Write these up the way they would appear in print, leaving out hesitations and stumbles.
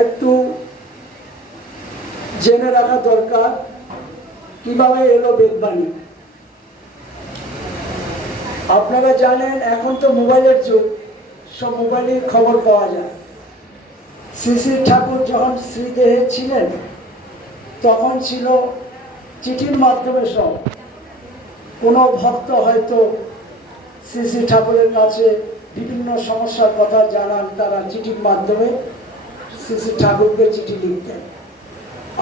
একটু জেনে রাখা দরকার কিভাবে এলো বেদবাণী। আপনারা জানেন এখন তো মোবাইলের যুগ, সব মোবাইলের খবর পাওয়া যায়। শ্রী শ্রী ঠাকুর যখন শ্রীদেহে ছিলেন তখন ছিল চিঠির মাধ্যমে সব। কোনো ভক্ত হয়তো শ্রী শ্রী ঠাকুরের কাছে বিভিন্ন সমস্যার কথা জানান, তারা চিঠির মাধ্যমে শ্রী শ্রী ঠাকুরকে চিঠি লিখতেন,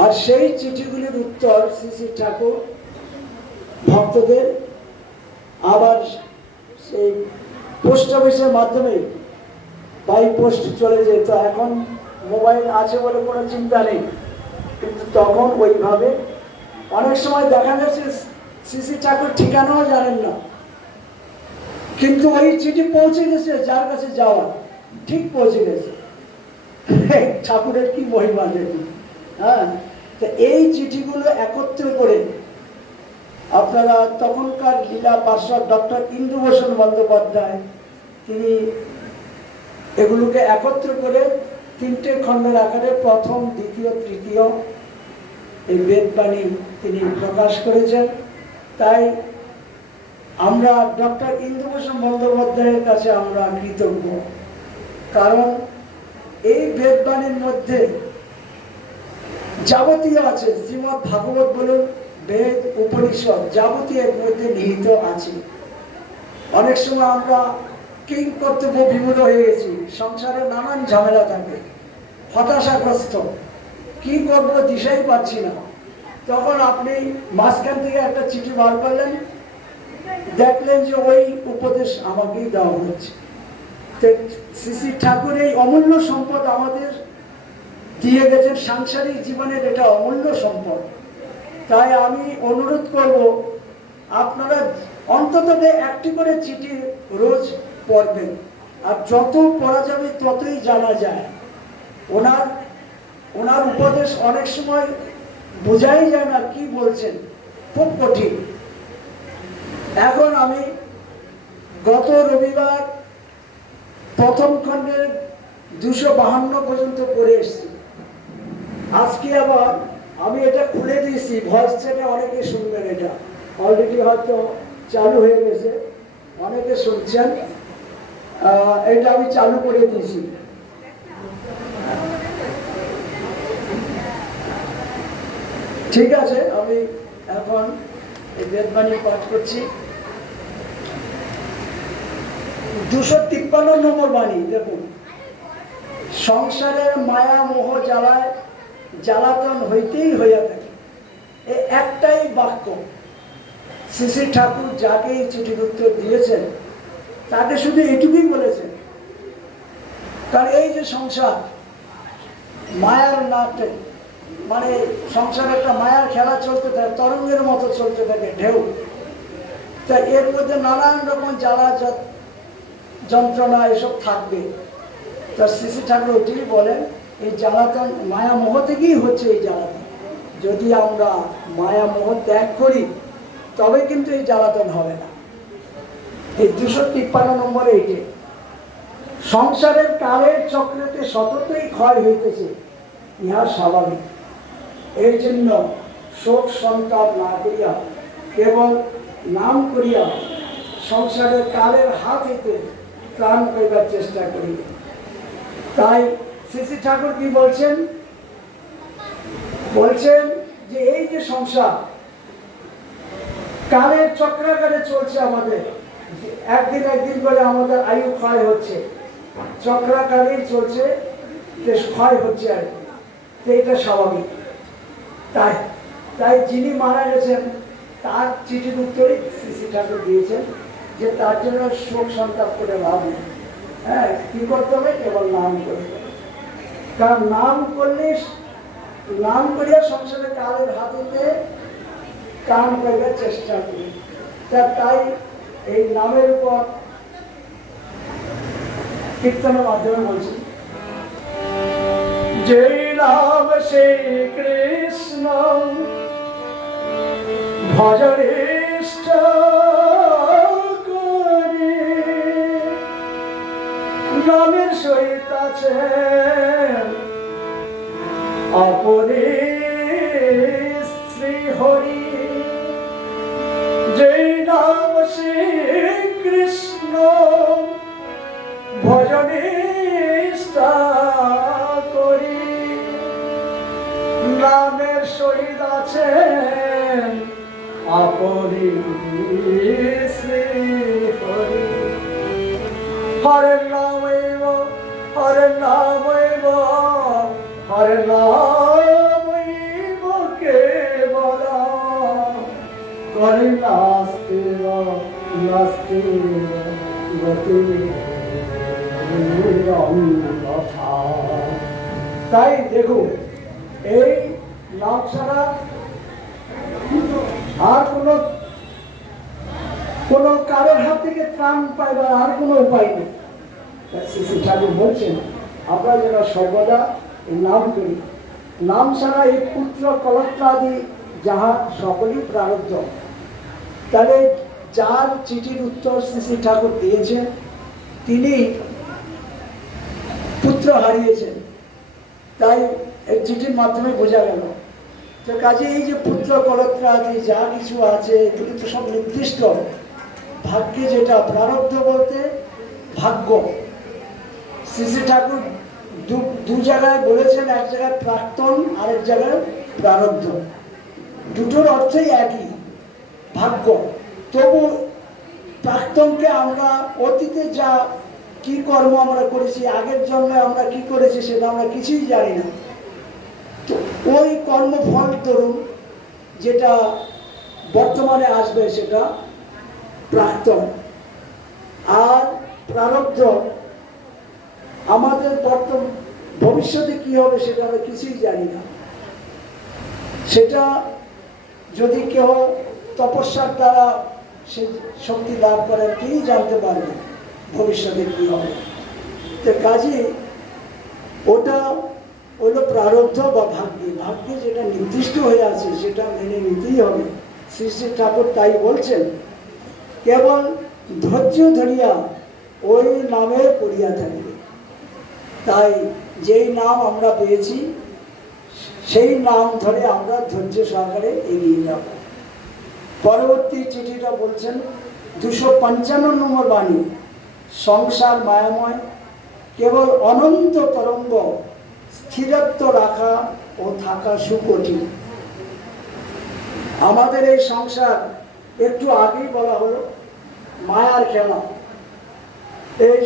আর সেই চিঠিগুলির উত্তর শ্রী শ্রী ঠাকুর ভক্তদের আবার সেই পোস্ট অফিসের মাধ্যমে বাই পোস্ট চলে যেত। এখন মোবাইল আছে বলে কোনো চিন্তা নেই, কিন্তু তখন ওইভাবে অনেক সময় দেখা গেছে শ্রী শ্রী ঠাকুর ঠিকানাও জানেন না, কিন্তু ওই চিঠি পৌঁছে গেছে যার কাছে যাওয়া, ঠিক পৌঁছে গেছে। ঠাকুরের কি মহিমা দেখুন। হ্যাঁ, তো এই চিঠিগুলো একত্র করে আপনারা তখনকার লীলা পার্ষদ ডক্টর ইন্দুভূষণ বন্দ্যোপাধ্যায় তিনি এগুলোকে একত্র করে 3টে খণ্ডের আকারে প্রথম, দ্বিতীয়, তৃতীয় এই বেদবাণী তিনি প্রকাশ করেছেন। তাই আমরা ডক্টর ইন্দুভূষণ বন্দ্যোপাধ্যায়ের কাছে আমরা কৃতজ্ঞ, কারণ এই বেদবাণীর মধ্যে যাবতীয় আছে, শ্রীমদ্ ভাগবত বলুন, বেদ, উপনিষদ যাবতীয় এর মধ্যে নিহিত আছে। অনেক সময় আমরা কিং কর্তব্য বিমূঢ় হয়ে গেছি, সংসারে নানান ঝামেলা থাকে, হতাশাগ্রস্ত, কি করবো দিশাই পাচ্ছি না। তখন আপনি মাঝখান থেকে একটা চিঠি বার করলেন, দেখলেন যে ওই উপদেশ আমাকেই দেওয়া হচ্ছে। শ্রী শ্রী ঠাকুর এই অমূল্য সম্পদ আমাদের দিয়ে গেছেন, সাংসারিক জীবনের এটা অমূল্য সম্পদ। তাই আমি অনুরোধ করব আপনারা অন্তত একটি করে চিঠি রোজ পড়বেন, আর যত পড়া যাবে ততই জানা যায়। ওনার উপদেশ অনেক সময় বোঝাই যায় না কি বলছেন, খুব কঠিন। এখন আমি গত রবিবার প্রথম খণ্ডের 252 পর্যন্ত পড়ে এসেছি। আজকে আবার আমি এটা খুলে দিয়েছি, ভয়েস চ্যাটে অনেকে শুনবেন, এটা অলরেডি হয়তো চালু হয়ে গেছে, অনেকে শুনছেন। এটা আমি চালু করে দিয়েছি। ঠিক আছে, আমি এখন এই বেদবাণী পাঠ করছি। 253 নম্বর বাণী দেখুন। সংসারের মায়া মোহ জ্বালায় জ্বালাতন হইতেই হইয়া থাকে, এই একটাই বাক্য শ্রী শ্রী ঠাকুর যাকে এই চিঠির উত্তর দিয়েছেন তাকে শুধু এটুকুই বলেছেন। কারণ এই যে সংসার মায়ার নাটে, মানে সংসার একটা মায়ার খেলা চলতে থাকে, তরঙ্গের মতো চলতে থাকে, ঢেউ। তা এর মধ্যে নানান রকম জ্বালা যন্ত্রণা এসব থাকবে। তা শ্রী শ্রী ঠাকুর ওইটি বলেন, এই জ্বালাতন মায়া মোহ থেকেই হচ্ছে এই জ্বালাতন। যদি আমরা মায়া মোহ ত্যাগ করি তবে কিন্তু এই জ্বালাতন হবে না। এই 253 নম্বরে এইটি, সংসারের কালের চক্রেতে সততই ক্ষয় হইতেছে, ইহা স্বাভাবিক। এর জন্য শোক সন্তাপ না করিয়া কেবল নাম করিয়া সংসারের কালের হাত হইতে ত্রাণ পাইবার চেষ্টা করি। তাই শ্রী শ্রী ঠাকুর কি বলছেন? বলছেন যে এই যে সংসার কালের চক্রাকারে চলছে, আমাদের একদিন একদিন করে আমাদের আয়ু ক্ষয় হচ্ছে, চক্রাকারেই চলছে, ক্ষয় হচ্ছে আর কি, এটা স্বাভাবিক। তাই যিনি মারা গেছেন তার চিঠির উত্তরে শ্রী শ্রী ঠাকুর দিয়েছেন যে তার জন্য শোক সন্তাপ করে লাভ নেই। হ্যাঁ, কি করতে হবে? কেবল নাম করতে হবে। কারণ নাম করলে, নাম করিয়া সংসারে কালের হাতে কাম করবার চেষ্টা করি। তাই এই নামের উপর কীর্তনের মাধ্যমে বলছি, জয় নাম শ্রী কৃষ্ণ ভজনিষ্ঠ করি, নামের সহিত আছে হরি শ্রী হরি হরে নামৈব হরে নামৈব হরে নামৈব কেবলম হরে নাস্তিব নাস্তিব গতি অন্যথা। তাই দেখুন, এই নাম ছাড়া আর কোনো কারোর হাত থেকে ত্রাণ পাইবার আর কোনো উপায় নেই। শ্রী শ্রী ঠাকুর বলছেন আমরা যেন সর্বদা নাম করি। নাম ছাড়া এই পুত্র কলত্রাদি যাহা সকলই প্রারব্ধ। তাহলে যার চিঠির উত্তর শ্রী শ্রী ঠাকুর দিয়েছেন তিনি পুত্র হারিয়েছেন, তাই এই চিঠির মাধ্যমে বোঝা গেল। তো কাজে এই যে পুত্র কলত্রাদি যা কিছু আছে এগুলি তো সব নির্দিষ্ট ভাগ্যে, যেটা প্রারব্ধ বলতে ভাগ্য। শ্রী শ্রী ঠাকুর দু জায়গায় বলেছেন, এক জায়গায় প্রাক্তন, আরেক জায়গায় প্রারব্ধ। দুটোর অর্থই একই, ভাগ্য। তবু প্রাক্তনকে আমরা অতীতে যা কি কর্ম আমরা করেছি, আগের জন্মে আমরা কি করেছি সেটা আমরা কিছুই জানি না। তো ওই কর্মফল ধরুন যেটা বর্তমানে আসবে সেটা প্রাক্তন, আর প্রারব্ধ আমাদের ভবিষ্যতে কি হবে সেটা আমরা কিছুই জানি না। সেটা যদি কেউ তপস্যার দ্বারা সে শক্তি লাভ করেন তিনি জানতে পারবেন ভবিষ্যতে কি হবে। তো কাজে ওটা হলো প্রারব্ধ বা ভাগ্যে। ভাগ্যে যেটা নির্দিষ্ট হয়ে আছে সেটা মেনে নিতেই হবে। শ্রী শ্রী ঠাকুর তাই বলছেন, কেবল ধৈর্য ধরিয়া ওই নামে পড়িয়া থাকবে। তাই যেই নাম আমরা পেয়েছি সেই নাম ধরে আমরা ধৈর্য সহকারে এগিয়ে যাব। পরবর্তী চিঠিটা বলছেন 255 নম্বর বাণী, সংসার মায়াময়, কেবল অনন্ত তরঙ্গ, স্থিরত্ব রাখা ও থাকা সুকঠিন। আমাদের এই সংসার একটু আগেই বলা হলো মায়ার খেলা। এই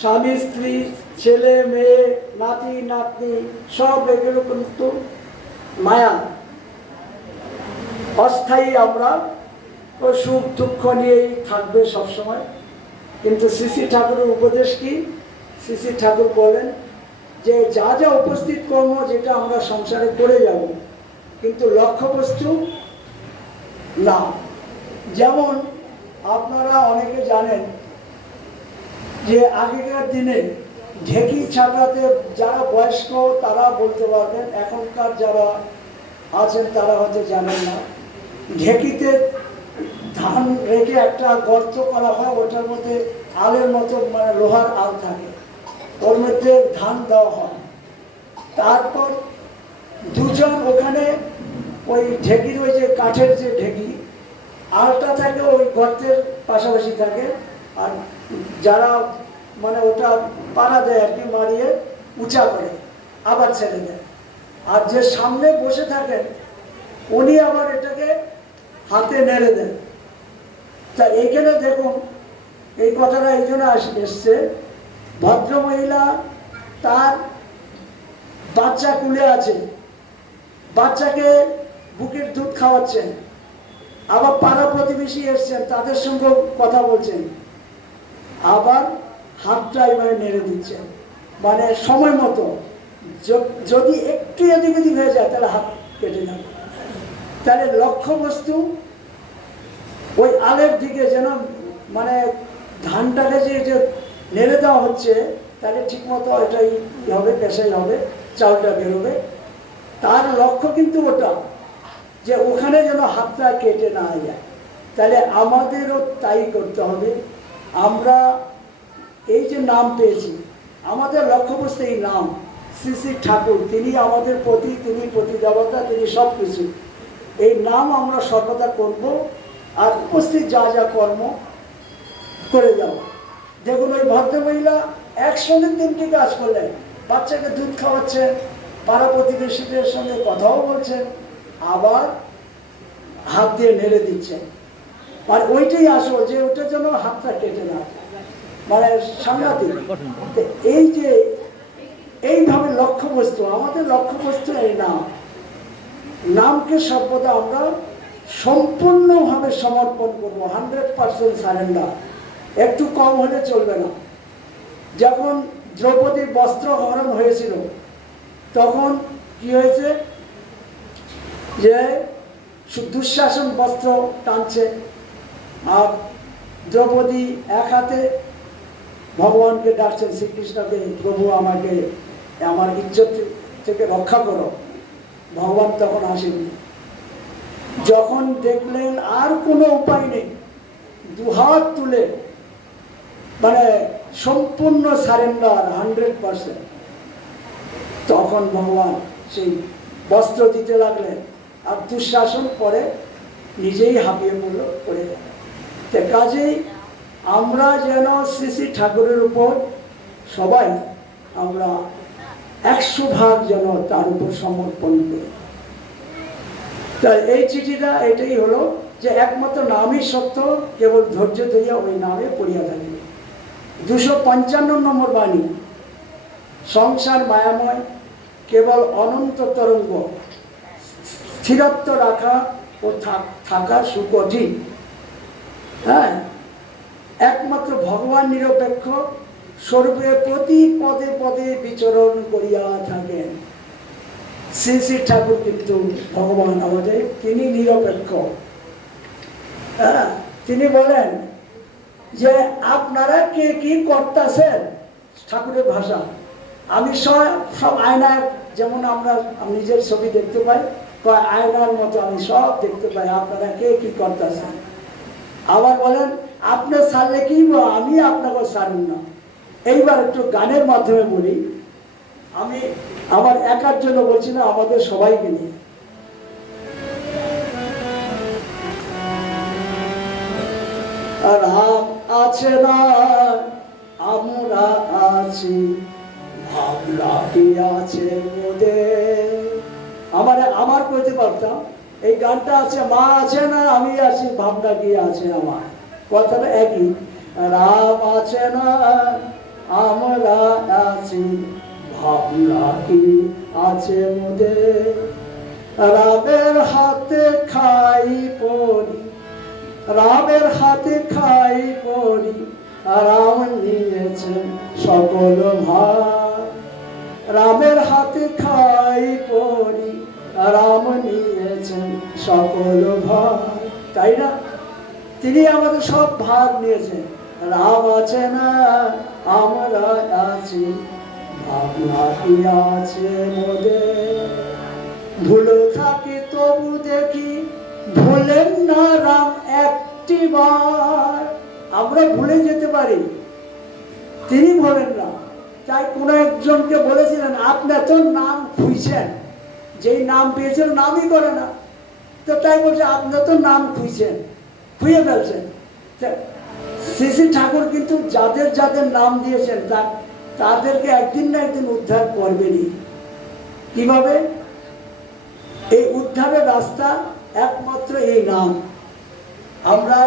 স্বামী স্ত্রী, ছেলে মেয়ে, নাতি নাতনি সব এগুলো কিন্তু মায়া, অস্থায়ী। আমরা ও সুখ দুঃখ নিয়েই থাকবে সবসময়। কিন্তু শ্রী শ্রী ঠাকুরের উপদেশ কি? শ্রী শ্রী ঠাকুর বলেন যে যা যা উপস্থিত কর্ম যেটা আমরা সংসারে করে যাব, কিন্তু লক্ষ্যবস্তু না। যেমন আপনারা অনেকে জানেন যে আগেকার দিনে ঢেকি ছাটাতে যারা বয়স্ক তারা বলতে পারবেন, এখনকার যারা আছেন তারা হয়তো জানেন না। ঢেকিতে ধান রেখে একটা গর্ত করা হয়, ওটার মধ্যে আলের মতো মানে লোহার আল থাকে, ওর মধ্যে ধান দেওয়া হয়। তারপর দুজন ওখানে ওই ঢেকির ওই যে কাঠের যে ঢেকি আলটা থাকে ওই গর্তের পাশাপাশি থাকে, আর যারা মানে ওটা পাড়া দেয় আর কি, মারিয়ে উঁচা করে আবার ছেড়ে দেয়। আর যে সামনে বসে থাকেন উনি আবার এটাকে হাতে নেড়ে দেন। তা এইখানে দেখুন এই কথাটা এই জন্য এসছে, ভদ্রমহিলা তার বাচ্চা কুলে আছে, বাচ্চাকে বুকের দুধ খাওয়াচ্ছেন, আবার পাড়া প্রতিবেশী এসছেন তাদের সঙ্গে কথা বলছেন, আবার হাতটা এবারে নেড়ে দিচ্ছেন, মানে সময় মতো। যদি একটু এদিক ওদিক হয়ে যায় তাহলে হাত কেটে যাবে। তাহলে লক্ষ্যবস্তু ওই আলের দিকে যেন মানে ধানটাকে যে নেড়ে দেওয়া হচ্ছে তাহলে ঠিকমতো এটাই হবে, পেশাই হবে, চাউলটা বেরোবে। তার লক্ষ্য কিন্তু ওটা যে ওখানে যেন হাতটা কেটে না যায়। তাহলে আমাদেরও তাই করতে হবে। আমরা এই যে নাম পেয়েছি, আমাদের লক্ষ্যবস্তু এই নাম। শ্রী শ্রী ঠাকুর তিনি আমাদের প্রতি, তিনি প্রতিদেবতা, তিনি সব কিছু। এই নাম আমরা সর্বদা করব, আর উপস্থিত যা যা কর্ম করে যাব। দেখুন ওই ভদ্রমহিলা একসঙ্গে 3টি কাজ করলেন, বাচ্চাকে দুধ খাওয়াচ্ছেন, পাড়া প্রতিবেশীদের সঙ্গে কথাও বলছেন, আবার হাত দিয়ে নেড়ে দিচ্ছেন, মানে ওইটাই আসল, যে ওটার জন্য হাতটা কেটে না, মানে সাংঘাতিক। এই যে এইভাবে লক্ষ্যবস্তু, আমাদের লক্ষ্যবস্তু এই নাম, নামকে সর্বদা আমরা সম্পূর্ণভাবে সমর্পণ করবো, 100% সারেন্ডার, একটু কম হলে চলবে না। যখন দ্রৌপদীর বস্ত্র হরণ হয়েছিল তখন কি হয়েছে, যে দুঃশাসন বস্ত্র টানছে, আর দ্রৌপদী এক হাতে ভগবানকে ডাকছেন, শ্রীকৃষ্ণকে, প্রভু আমাকে আমার ইজ্জত থেকে রক্ষা করো। ভগবান তখন আসেনি। যখন দেখলেন আর কোনো উপায় নেই, দুহাত তুলে মানে সম্পূর্ণ সারেন্ডার 100%, তখন ভগবান সেই বস্ত্র দিতে লাগলেন, আর দুঃশাসন পরে নিজেই হাঁপিয়ে পড়ে গেল। কাজেই আমরা যেন শ্রী শ্রী ঠাকুরের উপর সবাই আমরা 100 ভাগ যেন তার উপর সমর্পণ করি। তাই এই চিঠিটা এটাই হলো যে একমাত্র নামই সত্য, কেবল ধৈর্য ধরিয়া ওই নামে পড়িয়া থাকবে। 255 নম্বর বাণী, সংসার মায়াময়, কেবল অনন্ত তরঙ্গ, স্থিরত্ব রাখা ও থাকা সুকঠিন। হ্যাঁ, একমাত্র ভগবান নিরপেক্ষ স্বরূপে প্রতি পদে পদে বিচরণ করিয়া থাকেন। শ্রী শ্রী ঠাকুর কিন্তু ভগবান আমাদের, তিনি নিরপেক্ষ। হ্যাঁ, তিনি বলেন যে আপনারা কে কি করতেছেন, ঠাকুরের ভাষা, আমি সব আয়নায়, যেমন আমরা নিজের ছবি দেখতে পাই, আয়নার মতো আমি সব দেখতে পাই, আপনারা কে কি করতেছেন। আবার বলেন আপনি ছাড়লে কি, আমি আপনাকে ছাড়ুন না। এইবার একটু গানের মাধ্যমে বলি, আমি আমার একার জন্য বলছি না, আমাদের সবাইকে নিয়ে। রাম আছে না আমরা আছি, ভাবনা কি আছে মোদের। আমার কইতে পারতাম, এই গানটা আছে, মা আছে না আমি আছি, ভাবনা কি আছে আমার, কথাটা একই। রাম আছে না আমরা আছি, ভাবনা কি আছে মোদের। রামের হাতে খাই পড়ি, রামের হাতে খাই পড়ি, রাম নিয়েছেন সকল ভার। রামের হাতে খাই পড়ি, রাম নিয়েছেন সকল ভার। তাই না, তিনি আমাদের সব ভাগ নিয়েছেন। রাম আছে না আমরা আছি, ভাবনা কি আছে মোদের। ভুলে থাকি তবু দেখি, ভুলেন না রাম একটিবার। আমরা ভুলে যেতে পারি, তিনি ভোলেন না। তাই কোন একজনকে বলেছিলেন, আপনি তো নাম খুঁজছেন, যেই নাম পেয়েছেন নামই করে না, তো তাই বলছে আপনি তো নাম খুঁজছেন, খুঁজে ফেলছেন। শ্রী শ্রী ঠাকুর কিন্তু যাদের যাদের নাম দিয়েছেন তাদেরকে একদিন না একদিন উদ্ধার করবেনই। কিভাবে? এই উদ্ধারের রাস্তা একমাত্র এই নাম। আমরা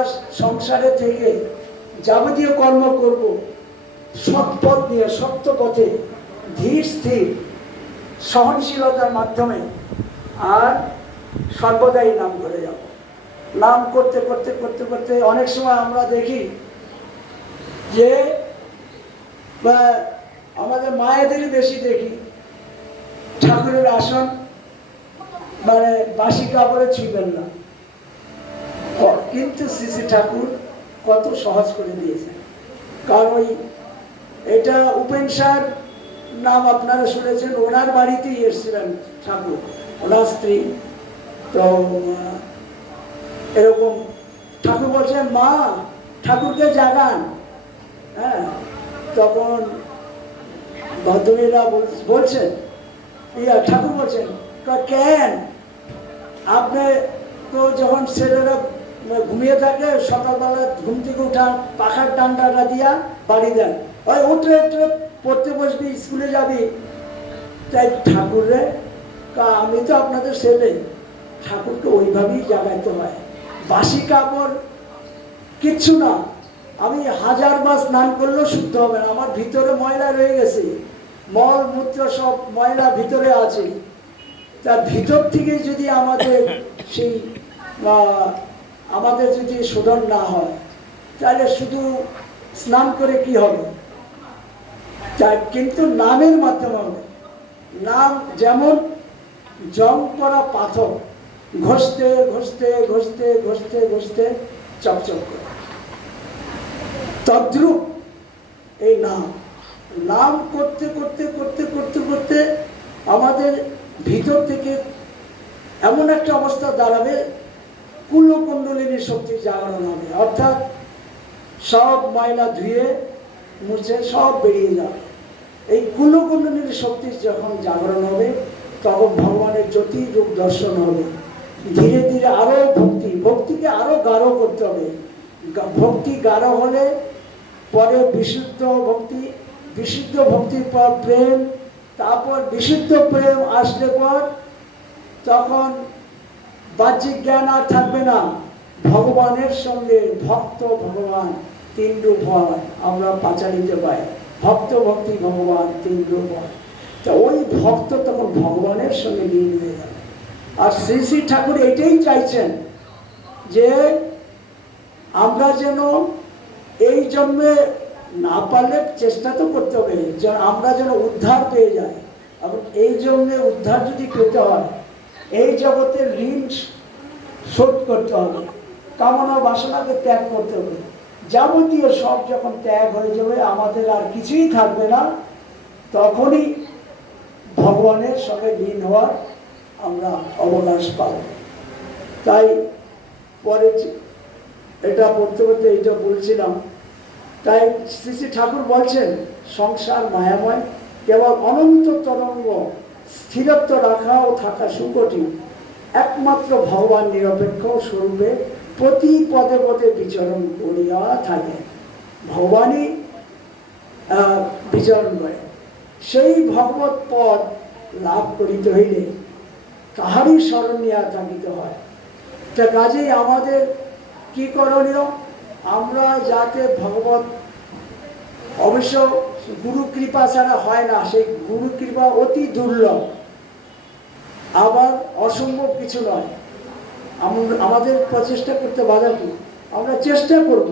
সংসারে থেকে যাবতীয় কর্ম করব সৎ পথ নিয়ে, সত্য পথে, ধীর স্থির সহনশীলতার মাধ্যমে, আর সর্বদাই নাম করে যাব। নাম করতে করতে করতে করতে অনেক সময় আমরা দেখি যে আমাদের মায়েদেরই বেশি দেখি, ঠাকুরের আসন মানে বাসি কাপড়ে ছুঁবেন না, কিন্তু শ্রী শ্রী ঠাকুর কত সহজ করে দিয়েছেন। কারণ ওই এটা উপেনসার নাম আপনারা শুনেছেন, ওনার বাড়িতেই এসেছিলেন ঠাকুর, ওনার স্ত্রী। তো এরকম ঠাকুর বলছেন, মা ঠাকুরকে জাগান। হ্যাঁ, তখন ভদ্রমহিলা বলছেন, ঠাকুর বলছেন, কেন আপনি তো যখন ছেলেরা ঘুমিয়ে থাকে সকালবেলা ঘুম থেকে উঠা পাখার ডান্ডাটা দিয়া বাড়ি দেন, ওই উঠে উঠে পড়তে বসবি, স্কুলে যাবি। তাই ঠাকুরে আমি তো আপনাদের ছেলে, ঠাকুরকে ওইভাবেই জাগাইতে হয়। বাসি কাপড় কিচ্ছু না, আমি 1000 বার স্নান করলেও শুদ্ধ হবে না, আমার ভিতরে ময়লা রয়ে গেছে, মল মূত্র সব ময়লা ভিতরে আছে। তার ভিতর থেকে যদি আমাদের সেই আমাদের যদি শোধন না হয়, তাহলে শুধু স্নান করে কি হবে? কিন্তু নামের মাধ্যমে হবে। নাম যেমন জং করা পাথর, ঘষতে ঘষতে ঘষতে ঘষতে ঘষতে চকচক করে, তদ্রূপ এই নাম। নাম করতে করতে করতে করতে করতে আমাদের ভিতর থেকে এমন একটা অবস্থা দাঁড়াবে, কুলকুণ্ডলিনী শক্তির জাগরণ হবে, অর্থাৎ সব ময়লা ধুয়ে মুছে সব বেরিয়ে যাবে। এই কুলকুণ্ডলিনী শক্তির যখন জাগরণ হবে, তখন ভগবানের জ্যোতি রূপ দর্শন হবে। ধীরে ধীরে আরো ভক্তিকে আরো গাঢ় করতে হবে। ভক্তি গাঢ় হলে পরে বিশুদ্ধ ভক্তির পর প্রেম, তারপর বিশুদ্ধ প্রেম আসলে পর তখন বাহ্যিক জ্ঞান আর থাকবে না। ভগবানের সঙ্গে ভক্ত ভগবান 3 রূপ হয়, আমরা পাঁচালিতে পাই। ভক্ত ভক্তি ভগবান 3 রূপ হয়। তা ওই ভক্ত তখন ভগবানের সঙ্গে লীন হয়ে যাবে। আর শ্রী শ্রী ঠাকুর এটাই চাইছেন যে আমরা যেন এই জন্মে না পারলে চেষ্টা তো করতে হবে, আমরা যেন উদ্ধার পেয়ে যাই। এবং এই জন্মে উদ্ধার যদি পেতে হয়, এই জগতের ঋণ শোধ করতে হবে, কামনা বাসনাকে ত্যাগ করতে হবে। যাবতীয় সব যখন ত্যাগ হয়ে যাবে, আমাদের আর কিছুই থাকবে না, তখনই ভগবানের সঙ্গে লীন হওয়ার আমরা অবকাশ পাব। তাই পরে এটা পড়তে পড়তে এইটা বলছিলাম। তাই শ্রী শ্রী ঠাকুর বলছেন, সংসার মায়াময়, কেবল অনন্ত তরঙ্গ, স্থিরত্ব রাখা ও থাকা সুকঠিন। একমাত্র ভগবান নিরপেক্ষ স্বরূপে প্রতি পদে পদে বিচরণ করিয়া থাকে। ভগবানই বিচরণ করে। সেই ভগবত পদ লাভ করিতে হইলে তাহারই স্মরণ নিয়া থাকিতে হয়। তা কাজেই আমাদের কি করণীয়? আমরা যাতে ভগবত, অবশ্য গুরু কৃপা ছাড়া হয় না, সেই গুরু কৃপা অতি দুর্লভ, আবার অসম্ভব কিছু নয়। আমাদের প্রচেষ্টা করতে বাধা কি? আমরা চেষ্টা করব,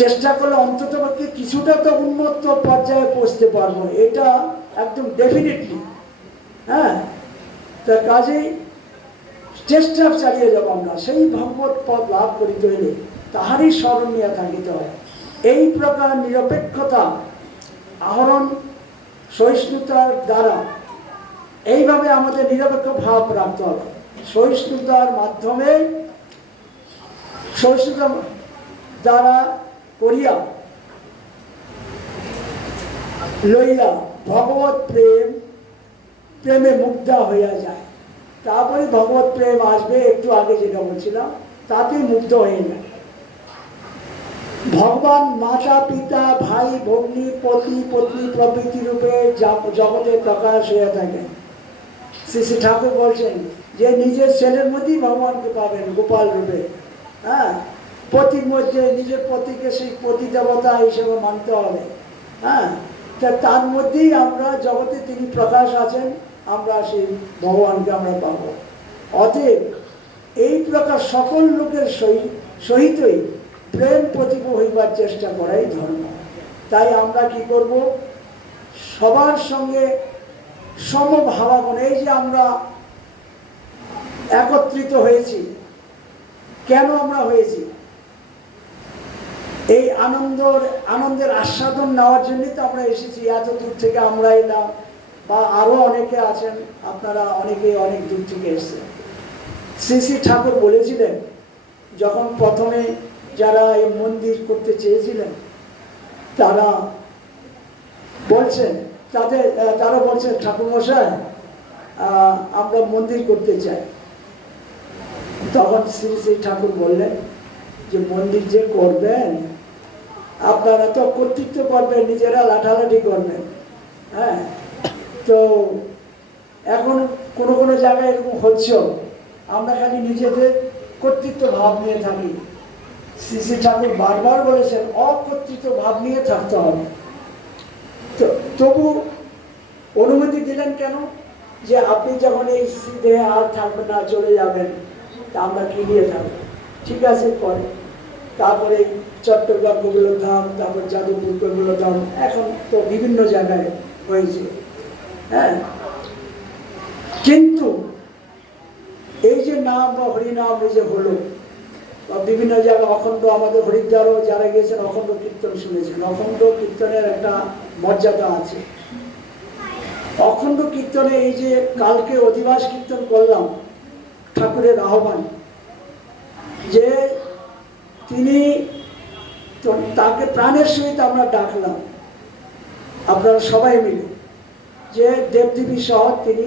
চেষ্টা করলে অন্তত পক্ষে কিছুটা তো উন্নত পর্যায়ে পৌঁছতে পারবো, এটা একদম ডেফিনেটলি। হ্যাঁ, তার কাজেই চেষ্টা চালিয়ে যাব আমরা। সেই ভগবত পদ লাভ করিতে হইলে তাহারই স্মরণ নিয়ে থাকিতে হয়। এই প্রকার নিরপেক্ষতা আহরণ সহিষ্ণুতার দ্বারা, এইভাবে আমাদের নিরপেক্ষ ভাব রাখতে হবে। সহিষ্ণুতার মাধ্যমে, সহিষ্ণুতা দ্বারা করিয়া লইয়া ভগবত প্রেমে মুগ্ধা হইয়া যায়। তারপরে ভগবত প্রেম আসবে, একটু আগে যেটা বলছিলাম, তাতেই মুগ্ধ হয়ে যায়। ভগবান মাতা পিতা ভাই ভগ্নী পতি পত্নী প্রভৃতি রূপে জগতে প্রকাশ হয়ে থাকেন। শ্রী শ্রী ঠাকুর বলছেন যে নিজের ছেলের মধ্যেই ভগবানকে পাবেন গোপাল রূপে। হ্যাঁ, পতির মধ্যে নিজের পতিকে সেই পতি দেবতা হিসেবে মানতে হবে। হ্যাঁ, তার মধ্যেই আমরা জগতে তিনি প্রকাশ আছেন, আমরা সেই ভগবানকে আমরা পাব। অতএব এই প্রকার সকল লোকের সহিতই প্রেম প্রতিভ হইবার চেষ্টা করাই ধর্ম। তাই আমরা কি করব? সবার সঙ্গে সমভাবাপন্ন। এই যে আমরা একত্রিত হয়েছি, কেন আমরা হয়েছি? এই আনন্দের আস্বাদন নেওয়ার জন্যই তো আমরা এসেছি। এত দূর থেকে আমরা এলাম, বা আরো অনেকে আছেন, আপনারা অনেকেই অনেক দূর থেকে এসেছেন। শ্রী শ্রী ঠাকুর বলেছিলেন, যখন প্রথমে যারা এই মন্দির করতে চেয়েছিলেন, তারা বলছেন ঠাকুর মশাই, আমরা মন্দির করতে চাই। তখন শ্রী শ্রী ঠাকুর বললেন যে মন্দির যে করবেন, আপনারা তো কর্তৃত্ব করবেন, নিজেরা লাঠালাঠি করবেন। হ্যাঁ, তো এখন কোনো কোনো জায়গায় এরকম হচ্ছেও, আমরা খালি নিজেদের কর্তৃত্ব ভাব নিয়ে থাকি। শ্রী শ্রী ঠাকুর বারবার বলেছেন অকর্তৃত্ব ভাব নিয়ে থাকতে হবে। তো তবু অনুমতি দিলেন কেন? যে আপনি যখন এই দেহে আর থাকবেন না, চলে যাবেন, তা আমরা কি নিয়ে থাকবো? ঠিক আছে, পরে তারপরে চট্টগ্রাম গোবিন্দধাম, তারপর যাদবপুর গোবিন্দধাম, এখন তো বিভিন্ন জায়গায় হয়েছে। হ্যাঁ, কিন্তু এই যে নাম বা হরিনাম এই যে হলো, বা বিভিন্ন জায়গায় অখণ্ড, আমাদের হরিদ্বারও যারা গিয়েছেন অখণ্ড কীর্তন শুনেছেন। অখণ্ড কীর্তনের একটা মর্যাদা আছে। অখণ্ড কীর্তনে এই যে কালকে অধিবাস কীর্তন করলাম, ঠাকুরের আহ্বান, যে তিনি তাকে প্রাণের সহিত আমরা ডাকলাম, আপনারা সবাই মিলে, যে দেবদেবী সহ তিনি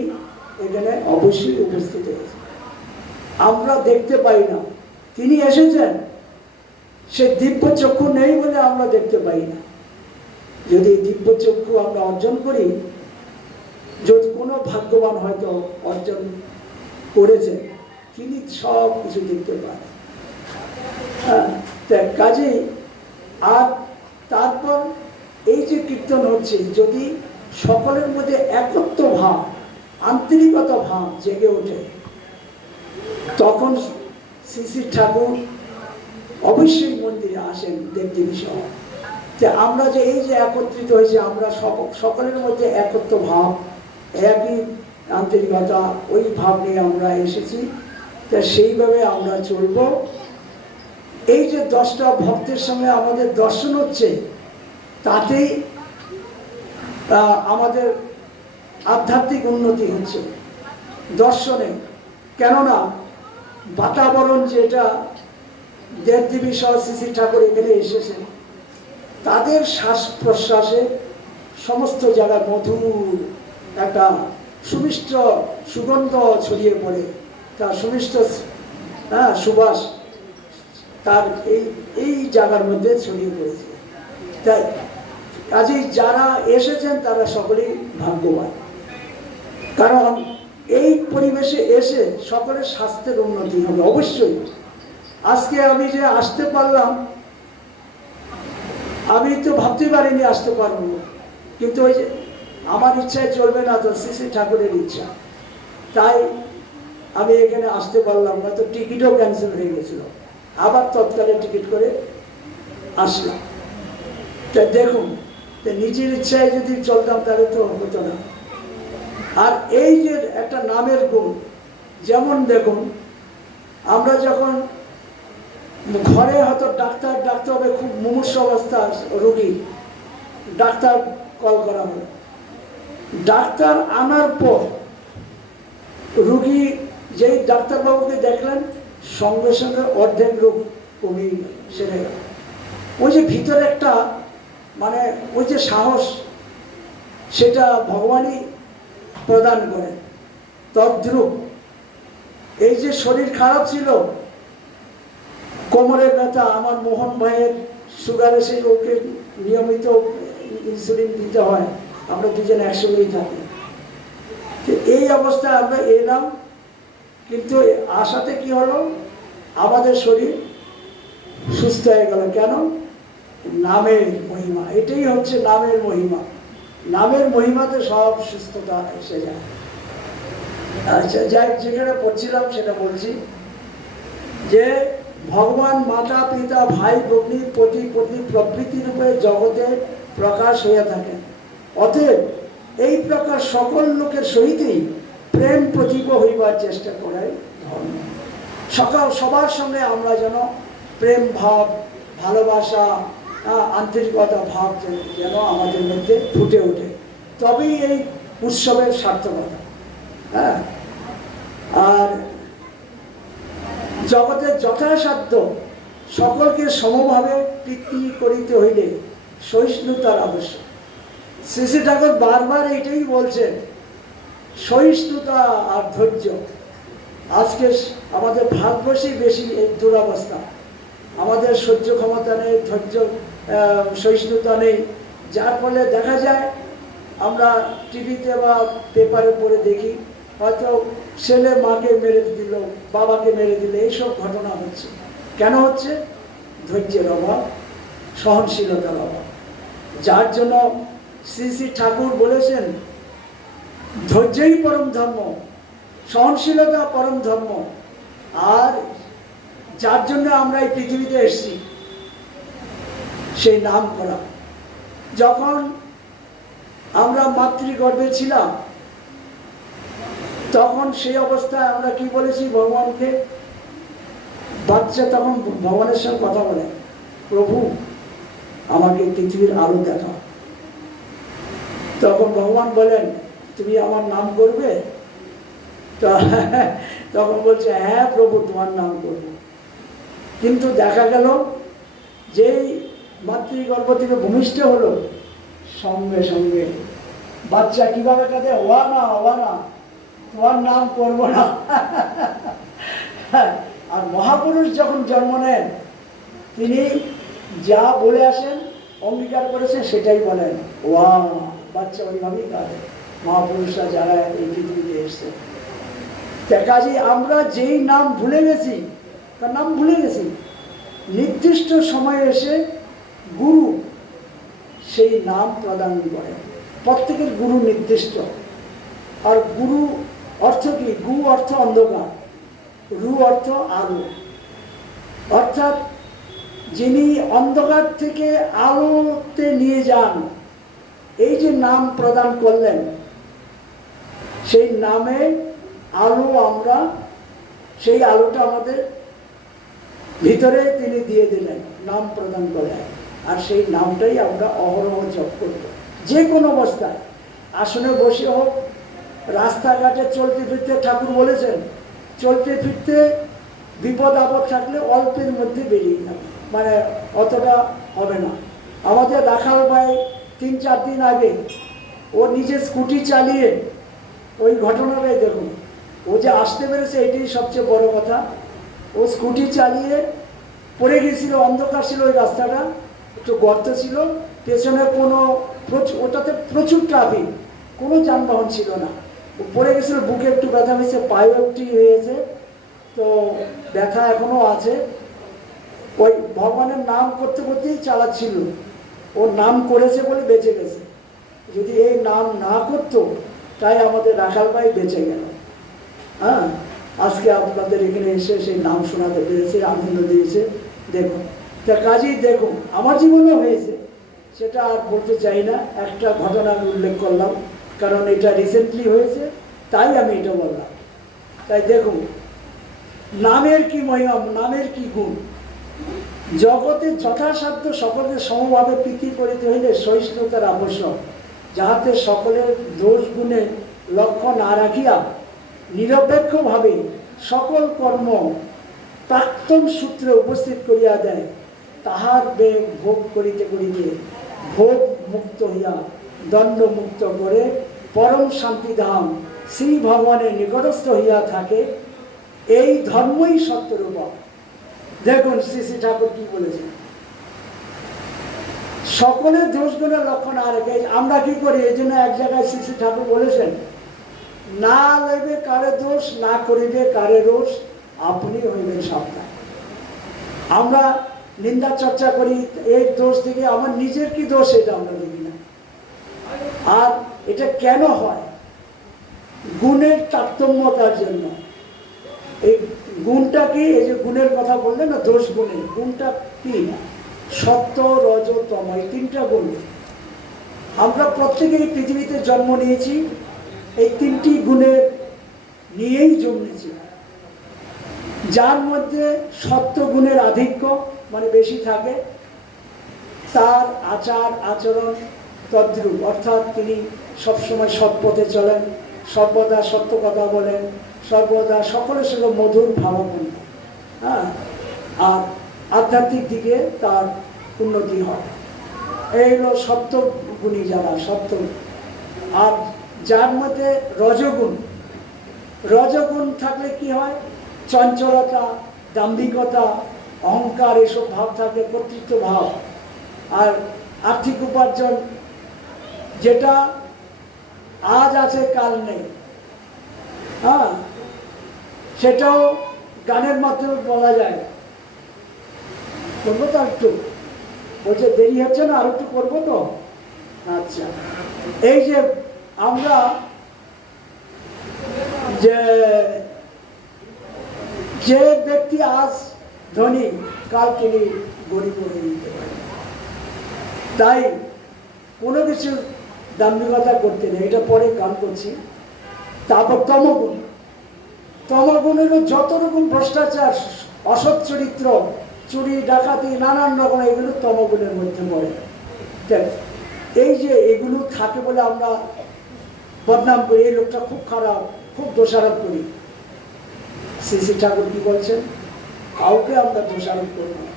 এখানে অবশ্যই উপস্থিত হয়েছেন। আমরা দেখতে পাই না, তিনি এসেছেন, সে দিব্য চক্ষু নেই বলে আমরা দেখতে পাই না। যদি দিব্য চক্ষু আমরা অর্জন করি, যদি কোনো ভাগ্যবান হয়তো অর্জন করেছেন, তিনি সব কিছু দেখতে পান। হ্যাঁ, কাজেই আর তারপর এই যে কীর্তন হচ্ছে, যদি সকলের মধ্যে একত্ব ভাব, আন্তরিকতা ভাব জেগে ওঠে, তখন শ্রী শ্রী ঠাকুর অবশ্যই মন্দিরে আসেন দেবদেবী সহ। যে আমরা যে এই যে একত্রিত হয়েছে, আমরা সকলের মধ্যে একত্ব ভাব, একই আন্তরিকতা, ওই ভাব নিয়ে আমরা এসেছি। তা সেইভাবে আমরা চলব। এই যে 10টা ভক্তের সঙ্গে আমাদের দর্শন হচ্ছে, তাতেই আমাদের আধ্যাত্মিক উন্নতি হচ্ছে দর্শনে। কেননা বাতাবরণ যেটা, দেবদেবী সহ শ্রী শ্রী ঠাকুর এখানে এসেছেন, তাদের শ্বাস প্রশ্বাসে সমস্ত জায়গায় মধুর একটা সুমিষ্ট সুগন্ধ ছড়িয়ে পড়ে, তার সুমিষ্ট সুবাস তার এই জায়গার মধ্যে ছড়িয়ে পড়েছে। তাই কাজেই যারা এসেছেন তারা সকলেই ভাগ্যবান, কারণ এই পরিবেশে এসে সকলের স্বাস্থ্যের উন্নতি হবে অবশ্যই। আজকে আমি যে আসতে পারলাম, আমি তো ভাবতে পারিনি আসতে পারবো, কিন্তু ওই যে আমার ইচ্ছায় চলবে না তো, শ্রী শ্রী ঠাকুরের ইচ্ছা, তাই আমি এখানে আসতে পারলাম না। তো টিকিটও ক্যান্সেল হয়ে গেছিল, আবার তৎকালে টিকিট করে আসলাম। তা দেখুন, নিজের ইচ্ছায় যদি চলতাম তাহলে তো হতো না। আর এই যে একটা নামের গুণ, যেমন দেখুন, আমরা যখন ঘরে হয়তো ডাক্তার ডাকতে হবে, খুব মুমূর্ষ অবস্থা রোগী, ডাক্তার কল করা হলো, ডাক্তার আনার পর রোগী যেই ডাক্তারবাবুকে দেখলেন, সঙ্গে সঙ্গে অর্ধেক রোগ কমে সেরে গেল। ওই যে ভিতরে একটা মানে ওই যে সাহস, সেটা ভগবানই প্রদান করে। তদ্রূপ এই যে শরীর খারাপ ছিল, কোমরের ব্যথা, আমার মোহন ভাইয়ের সুগার এসে, ওকে নিয়মিত ইনসুলিন দিতে হয়, আমরা দুজন একসঙ্গেই থাকি। এই অবস্থায় আমরা এলাম, কিন্তু আসাতে কি হলো, আমাদের শরীর সুস্থ হয়ে গেল। কেন? নামের মহিমা। এটাই হচ্ছে নামের মহিমা। নামের মহিমাতে সব সুস্থতা এসে যায়। আচ্ছা, যাই যেখানে পড়ছিলাম সেটা বলছি, যে ভগবান মাতা পিতা ভাই ভগ্নী পতি পত্নী প্রভৃতি রূপে জগতে প্রকাশ হইয়া থাকেন। অতএব এই প্রকার সকল লোকের সহিতই প্রেম প্রতীক হইবার চেষ্টা করাই ধর্ম। সবার সঙ্গে আমরা যেন প্রেম ভাব, ভালোবাসা, আন্তরিকতা ভাব যেন আমাদের মধ্যে ফুটে ওঠে, তবেই এই উৎসবের সার্থকতা। হ্যাঁ, আর জগতের যথাসাধ্য সকলকে সমভাবে প্রীতি করিতে হইলে সহিষ্ণুতার আবশ্যক। শ্রী শ্রী ঠাকুর বারবার এটাই বলছেন, সহিষ্ণুতা আর ধৈর্য। আজকে আমাদের ভারতবর্ষেই বেশি এই দুরবস্থা, আমাদের সহ্য ক্ষমতা নেই, ধৈর্য সহিষ্ণুতা নেই, যার ফলে দেখা যায় আমরা টিভিতে বা পেপারে পড়ে দেখি হয়তো ছেলে মাকে মেরে দিল, বাবাকে মেরে দিল, এইসব ঘটনা হচ্ছে। কেন হচ্ছে? ধৈর্যের অভাব, সহনশীলতার অভাব। যার জন্য শ্রী শ্রী ঠাকুর বলেছেন ধৈর্যই পরম ধর্ম, সহনশীলতা পরম ধর্ম। আর যার জন্য আমরা এই পৃথিবীতে এসেছি সেই নাম করা। যখন আমরা মাতৃগর্ভে ছিলাম তখন সেই অবস্থায় আমরা কি বলেছি ভগবানকে? বাচ্চা তখন ভগবানের সঙ্গে কথা বলে, প্রভু আমাকে পৃথিবীর আলো দেখাও। তখন ভগবান বলেন, তুমি আমার নাম করবে? তো তখন বলছে, হ্যাঁ প্রভু তোমার নাম করবো। কিন্তু দেখা গেল যেই মাতৃগর্ভ থেকে ভূমিষ্ঠ হলো, সঙ্গে সঙ্গে বাচ্চা কিভাবে কাঁদে, ওয়া না তোমার নাম করবো না। আর মহাপুরুষ যখন জন্ম নেন তিনি যা বলে আসেন, অঙ্গীকার করেছেন সেটাই বলেন, ওয়া, বাচ্চা ওইভাবেই কাঁদে। মহাপুরুষরা যারা এই পৃথিবীতে এসছে, কাজে আমরা যেই নাম ভুলে গেছি, তার নাম ভুলে গেছি। নির্দিষ্ট সময়ে এসে গুরু সেই নাম প্রদান করে। প্রত্যেকের গুরু নির্দিষ্ট। আর গুরু অর্থ কি? গু অর্থ অন্ধকার, রু অর্থ আলো। অর্থাৎ যিনি অন্ধকার থেকে আলোতে নিয়ে যান, এই যে নাম প্রদান করলেন, সেই নামে আলো, আমরা সেই আলোটা আমাদের ভিতরে তিনি দিয়ে দিলেন, নাম প্রদান করলেন। আর সেই নামটাই আমরা অহরহ জপ করব, যে কোনো অবস্থায়, আসনে বসে হোক, রাস্তাঘাটে চলতে ফিরতে। ঠাকুর বলেছেন চলতে ফিরতে বিপদ আপদ থাকলে অল্পের মধ্যে বেরিয়ে যাবে, মানে অতটা হবে না। আমাদের রাখাল ভাই 3-4 দিন আগে ও নিজে স্কুটি চালিয়ে, ওই ঘটনাটাই দেখুন, ও যে আসতে পেরেছে এটাই সবচেয়ে বড় কথা। ও স্কুটি চালিয়ে পড়ে গেছিল, অন্ধকার ছিল ওই রাস্তাটা, একটু গর্ত ছিল, পেছনে কোনো ওটাতে প্রচুর ট্রাফিক, কোনো যানবাহন ছিল না। ও পড়ে গেছিল, বুকে একটু ব্যথা হয়েছে, পায়েও একটু হয়েছে, তো ব্যথা এখনো আছে। ওই ভগবানের নাম করতে করতেই চালাচ্ছিল। ও নাম করেছে বলে বেঁচে গেছে। যদি এই নাম না করতো, তাই আমাদের রাখাল ভাই বেঁচে গেল। হ্যাঁ, আজকে আপনাদের এখানে এসে সেই নাম শোনাতে পেরেছে, আনন্দ দিয়েছে। দেখুন, তা কাজেই দেখুন আমার জীবনেও হয়েছে, সেটা আর বলতে চাই না। একটা ঘটনা আমি উল্লেখ করলাম, কারণ এটা রিসেন্টলি হয়েছে, তাই আমি এটা বললাম। তাই দেখুন নামের কি মহিমা, নামের কি গুণ। জগতে যথাসাধ্য সকলের সমভাবে প্রীতি করিতে হইলে সহিষ্ণুতার আবশ্যক, যাহাতে সকলের দোষ গুণে লক্ষ্য না রাখিয়া নিরপেক্ষভাবে সকল কর্ম প্রাক্তন সূত্রে উপস্থিত করিয়া দেয়, তাহার বেগ ভোগ করিতে করিতে ভোগ মুক্ত হইয়া দণ্ড মুক্ত করে পরম শান্তিধাম শ্রী ভগবানের নিকটস্থ হইয়া থাকে। এই ধর্মই সত্যরূপ। দেখুন শ্রী শ্রী ঠাকুর কি বলেছেন, সকলের দোষ গুণের লক্ষ্য না রেখে আমরা কি করি। এই জন্য এক জায়গায় শ্রী শ্রী ঠাকুর বলেছেন, না লেবে কারে দোষ, না করিবে কারে দোষ, আপনি হইবেন সাবধান। আমরা নিন্দা চর্চা করি, এই দোষ থেকে আমার নিজের কি দোষ এটা আমরা দেখি না। আর এটা কেন হয়? গুণের তারতম্যতার জন্য। এই গুণটা কি? এই যে গুণের কথা বললেন না, দোষ গুণের গুণটা কি? সত্য, রজ, তম, এই 3টা গুণ। আমরা প্রত্যেকেই পৃথিবীতে জন্ম নিয়েছি এই 3টি গুণের নিয়েই জন্মেছি। যার মধ্যে সত্য গুণের আধিক্য, মানে বেশি থাকে, তার আচার আচরণ তদ্রূপ, অর্থাৎ তিনি সবসময় সৎ পথে চলেন, সর্বদা সত্য কথা বলেন, সর্বদা সকলের সঙ্গে মধুর ভাবাপন্ন। হ্যাঁ, আর আধ্যাত্মিক দিকে তার উন্নতি হয়। এই হলো সত্য গুণী যারা, সত্য। আর যার মধ্যে রজগুণ, রজগুণ থাকলে কি হয়? চঞ্চলতা, দাম্ভিকতা, অহংকার, এসব ভাব থাকে, কর্তৃত্ব ভাব। আর আর্থিক উপার্জন, যেটা আজ আছে কাল নেই, হ্যাঁ, সেটাও গানের মাধ্যমে বলা যায়। করবো তো একটু, বলছে দেরি হচ্ছে না, আর একটু করবো তো। আচ্ছা, এই যে আমরা যে যে ব্যক্তি আজ ধনী, কাল তিনি গরিব হয়ে দিতে পারে, তাই কোনো কিছু দাম্ভিকতা করতে নেই। এটা পরে গান করছি। তারপর তমগুণ। তমগুণের যত রকম ভ্রষ্টাচার, অসৎ চরিত্র, চুরি ডাকাতি, নানান রকম, এগুলো তমগুণের মধ্যে পড়ে। এই যে এগুলো থাকে বলে আমরা বদনাম করি, এই লোকটা খুব খারাপ, খুব দোষারোপ করি। শ্রী শ্রী ঠাকুর কি বলছেন? কাউকে আমরা দোষারোপ করব না।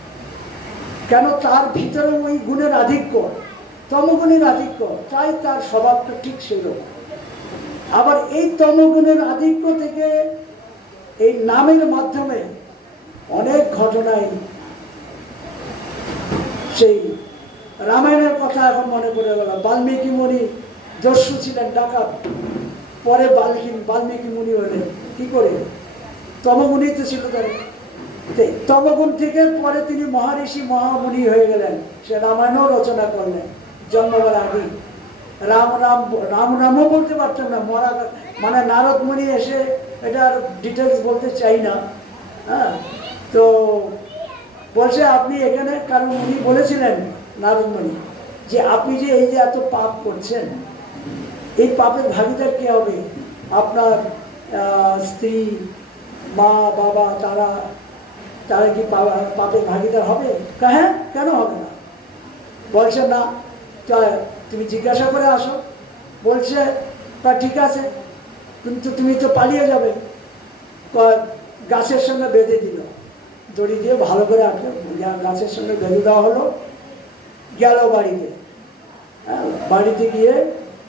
কেন? তার ভিতরে ওই গুণের আধিক্য, তমগুণের আধিক্য, তাই তার স্বভাবটা ঠিক সেই রকম। আবার এই তমগুণের আধিক্য থেকে এই নামের মাধ্যমে অনেক ঘটনায়, সেই রামায়ণের কথা এখন মনে পড়ে গেল। বাল্মীকি মুনি দস্যু ছিলেন, ডাকাত, পরে বাল্মীকি মুনি হলেন কি করে? তমগুণই তো ছিল তার। তমগুণ থেকে পরে তিনি মহারিষি মহামুনি হয়ে গেলেন। সে রামায়ণও রচনা করলেন জন্মবার আগে। রাম রাম রাম রামও বলতে পারতেন না, মরা, মানে নারদ মুনি এসে, এটার ডিটেলস বলতে চাই না। হ্যাঁ, তো বলছে আপনি এখানে, কারণ উনি বলেছিলেন নারদ মুনি যে আপনি যে এই যে এত পাপ করছেন, এই পাপের ভাগিদার কে হবে? আপনার স্ত্রী, মা, বাবা, তারা কি পাপের ভাগিদার হবে? হ্যাঁ, কেন হবে না? বলছে না, তুমি জিজ্ঞাসা করে আসো। বলছে তা ঠিক আছে, কিন্তু তুমি তো পালিয়ে যাবে। গাছের সঙ্গে বেঁধে দিল, দড়ি দিয়ে ভালো করে আটকে গাছের সঙ্গে বেঁধে দেওয়া হলো। গেল বাড়িতে। হ্যাঁ, বাড়িতে গিয়ে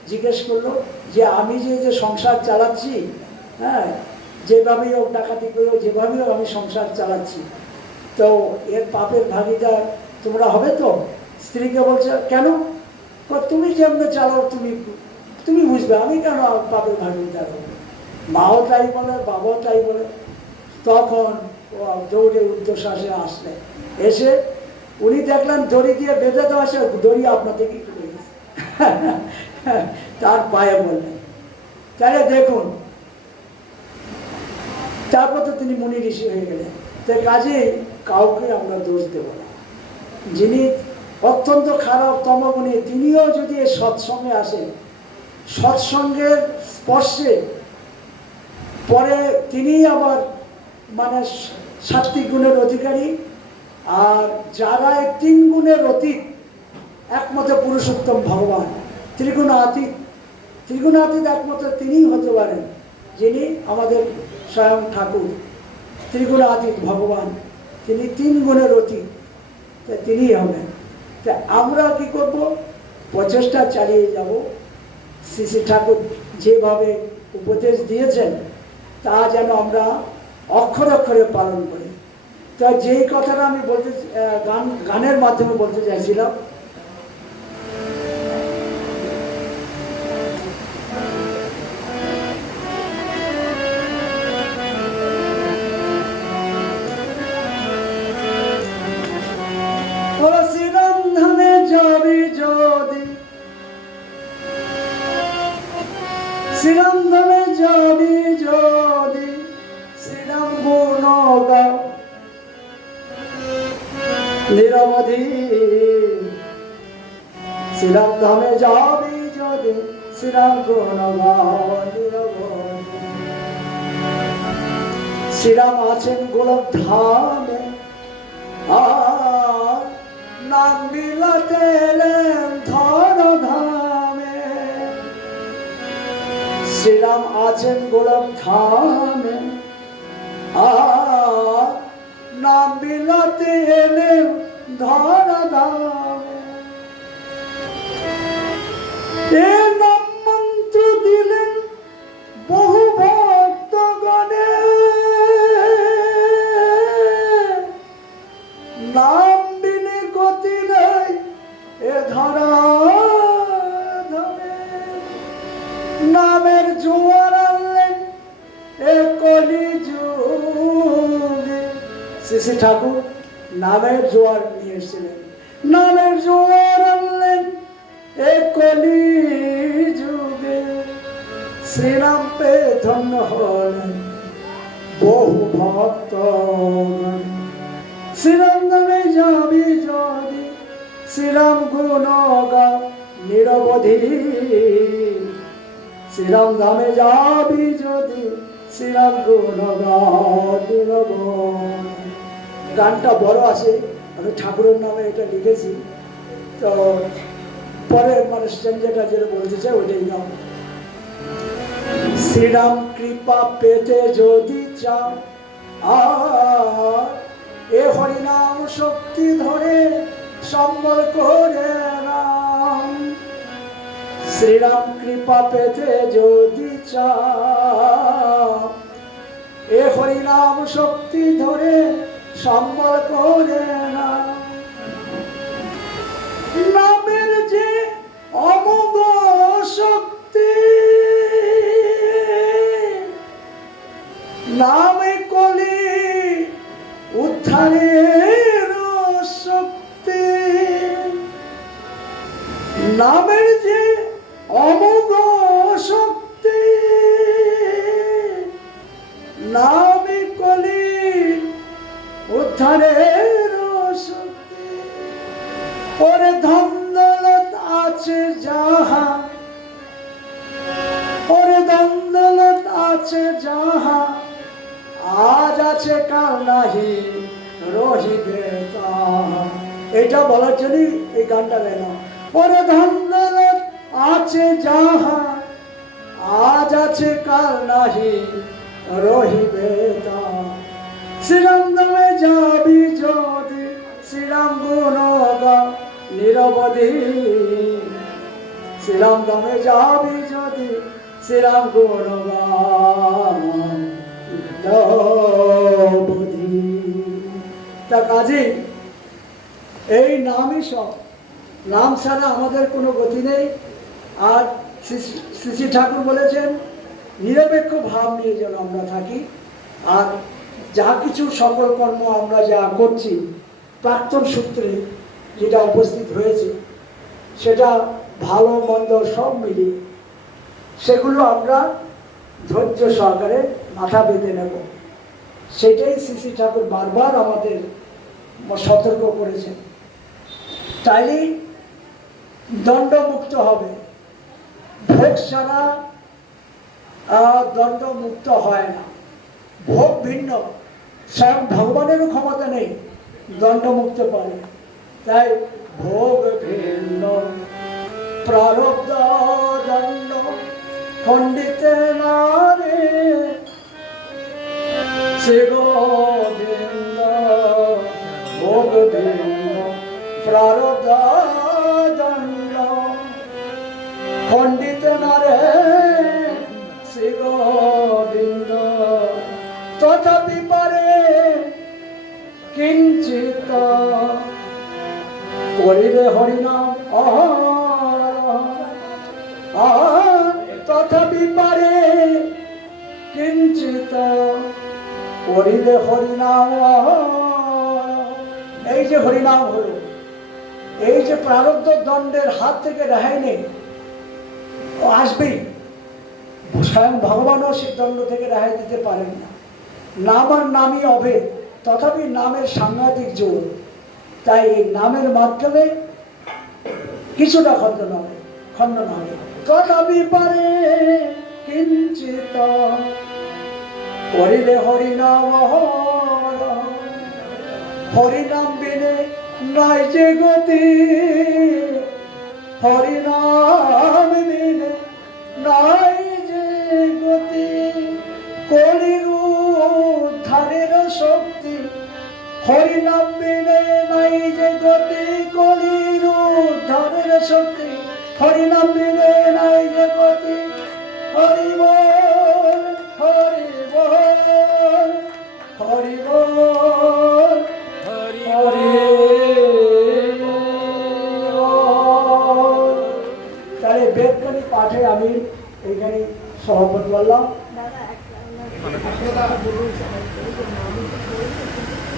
জিজ্ঞেস করলো যে আমি যে সংসার চালাচ্ছি, হ্যাঁ, যেভাবেই হোক ডাকাতি করেও যেভাবেই হোক আমি সংসার চালাচ্ছি, তো এর পাপের ভাগিদার তোমরা হবে তো? স্ত্রীকে বলছে কেন? তুমি যেমন চালাও তুমি বুঝবে, আমি কেন পাপের ভাগিদার হব? মাও তাই বলে, বাবাও তাই বলে। তখন দৌড়ে ঊর্ধ্বশ্বাসে আসলে, এসে উনি দেখলেন দড়ি দিয়ে বেঁধে দেওয়া, সে দড়ি আপনাদের কি করে গেছে, তার পায়ে বললেন। তাহলে দেখুন, তারপর তো তিনি মুনি ঋষি হয়ে গেলেন। তাই কাজে কাউকে আমরা দোষ দেব না। যিনি অত্যন্ত খারাপ তমগুণী, তিনিও যদি এই সৎসঙ্গে আসেন, সৎসঙ্গের স্পর্শে পরে তিনি আবার মানে সাত্বিক গুণের অধিকারী। আর যারা এই 3 গুণের অতীত, একমাত্র পুরুষোত্তম ভগবান, ত্রিগুণাতীত একমাত্র তিনিই হতে পারেন, যিনি আমাদের স্বয়ং ঠাকুর। ত্রিগুণাতীত ভগবান, তিনি 3 গুণের অতীত, তিনিই হবেন। তা আমরা কি করব? প্রচেষ্টা চালিয়ে যাব। শ্রী শ্রী ঠাকুর যেভাবে উপদেশ দিয়েছেন তা যেন আমরা অক্ষরে অক্ষরে পালন করি। তা যেই কথাটা আমি গানের মাধ্যমে বলতে চাইছিলাম, শ্রীরাম ধামে যাবি যদি, শ্রীরাম ধামে যাবি যদি, শ্রীরাম গুণ গাও নিরবধি। শ্রীরাম ধামে যাবি যদি, শ্রীরাম গুণ গাও নিরবধি। শ্রীরাম আছেন গোলক ধামে, আর নাম বিলাতে এলেন ধর ধামে। শ্রীরাম আছেন গোলক ধামে, আর নাম বিলাতে এলেন ধর ধামে। এ নাম মন্ত্র দিলেন বহু ভক্তগণে, নাম বিনে গতি নাই এ ধরা ধামে। নামের জোয়ার আনলেন এ কলি যুগে। শ্রী শ্রী ঠাকুর নামের জোয়ার নিয়ে এসেছিলেন, নামের জোয়ার আনলেন এ কলি যুগে। শ্রীরাম পে ধন্য হলেন বহু ভক্ত। শ্রীরাম নামে যাবি যদি, শ্রীরাম গুণ গা নিরবধি। শ্রীরাম নামে যাবি যদি, শ্রীরাম গুণ গা নিরবধি। গানটা বড় আছে, আমি ঠাকুরের নামে এটা লিখেছি, তো পরে মানুষ যেটা যেটা বলতে চাই ওইটাই নাম। শ্রীরাম কৃপা পেতে যদি চাও, এ হরিনাম শক্তি ধরে সম্বল করে রাম। শ্রীরাম কৃপা পেতে যদি চাও, এ হরিনাম শক্তি ধরে সম্বল করে রাম। নামের যে অমোঘ শক্তি, নামে কলি উদ্ধারের শক্তি। নামের যে অমোঘ শক্তি, নামে কলি উদ্ধারের শক্তি। ওরে ধন দৌলত আছে যাহা, ওরে ধন দৌলত আছে যাহা, আজ আছে কাল নাহি রহিবে তাহা। এটা বলার জন্যই এই গানটা গাইলাম। ওরে ধন দৌলত আছে যাহা, আজ আছে কাল নাহি রহিবে তাহা। শ্রীরাম নামে যাবি যদি, শ্রীরাম গুণ গা নিরবধি। শ্রীরাম নামে যাবি যদি, শ্রীরাম গুণ গা নিরবধি। তা কাজে এই নামই সব, নাম ছাড়া আমাদের কোনো গতি নেই। আর শ্রী শ্রী ঠাকুর বলেছেন নিরপেক্ষ ভাব নিয়ে যেন আমরা থাকি। আর যা কিছু সকল কর্ম আমরা যা করছি প্রাক্তন সূত্রে যেটা উপস্থিত হয়েছে, সেটা ভালো মন্দ সব মিলিয়ে সেগুলো আমরা ধৈর্য সহকারে মাথা বেঁধে নেব। সেটাই শ্রী শ্রী ঠাকুর বারবার আমাদের সতর্ক করেছেন। তাইলেই দণ্ডমুক্ত হবে। ভোগ ছাড়া দণ্ডমুক্ত হয় না। ভোগ ভিন্ন, স্বয়ং ভগবানেরও ক্ষমতা নেই দণ্ডমুক্ত পারে। তাই ভোগ ভিন্ন প্রারব্ধ দণ্ড খণ্ডিতে নারে, শ্রী গোবিন্দ ভোগ ভিন্ন প্রারব্ধ দণ্ড খণ্ডিতে নারে, শ্রী গোবিন্দ। তথাপি পারে কিঞ্চিত করিলে হরিনাম তথাপি পারে কিঞ্চিত করিলে হরিনাম। এই যে হরিনাম হলো, এই যে প্রারব্ধ দণ্ডের হাত থেকে রেহাই নেই, আসবেই। স্বয়ং ভগবানও সেই দণ্ড থেকে রেহাই দিতে পারেন না। নাম আর নামই অভেদ, তথাপি নামের সাংঘাতিক জোর। তাই এই নামের মাধ্যমে কিছুটা খণ্ডন হবে। তথাপি পারে কিঞ্চিত করিলে হরিনাম। হরিনাম বিনে নাই যে গতি, হরিনাম বিনে নাই যে গতি। কলির উদ্ধারের শক্তি, হরিনাম বিনে নাই যে গতি। কলির উদ্ধারের শক্তি, হরিনাম বিনে নাই যে গতি। হরি বল, হরি বল, হরি বল, হরি বল। তাহলে বেদকালী পাঠে আমি এইখানে সমাপন করলাম। থানাতে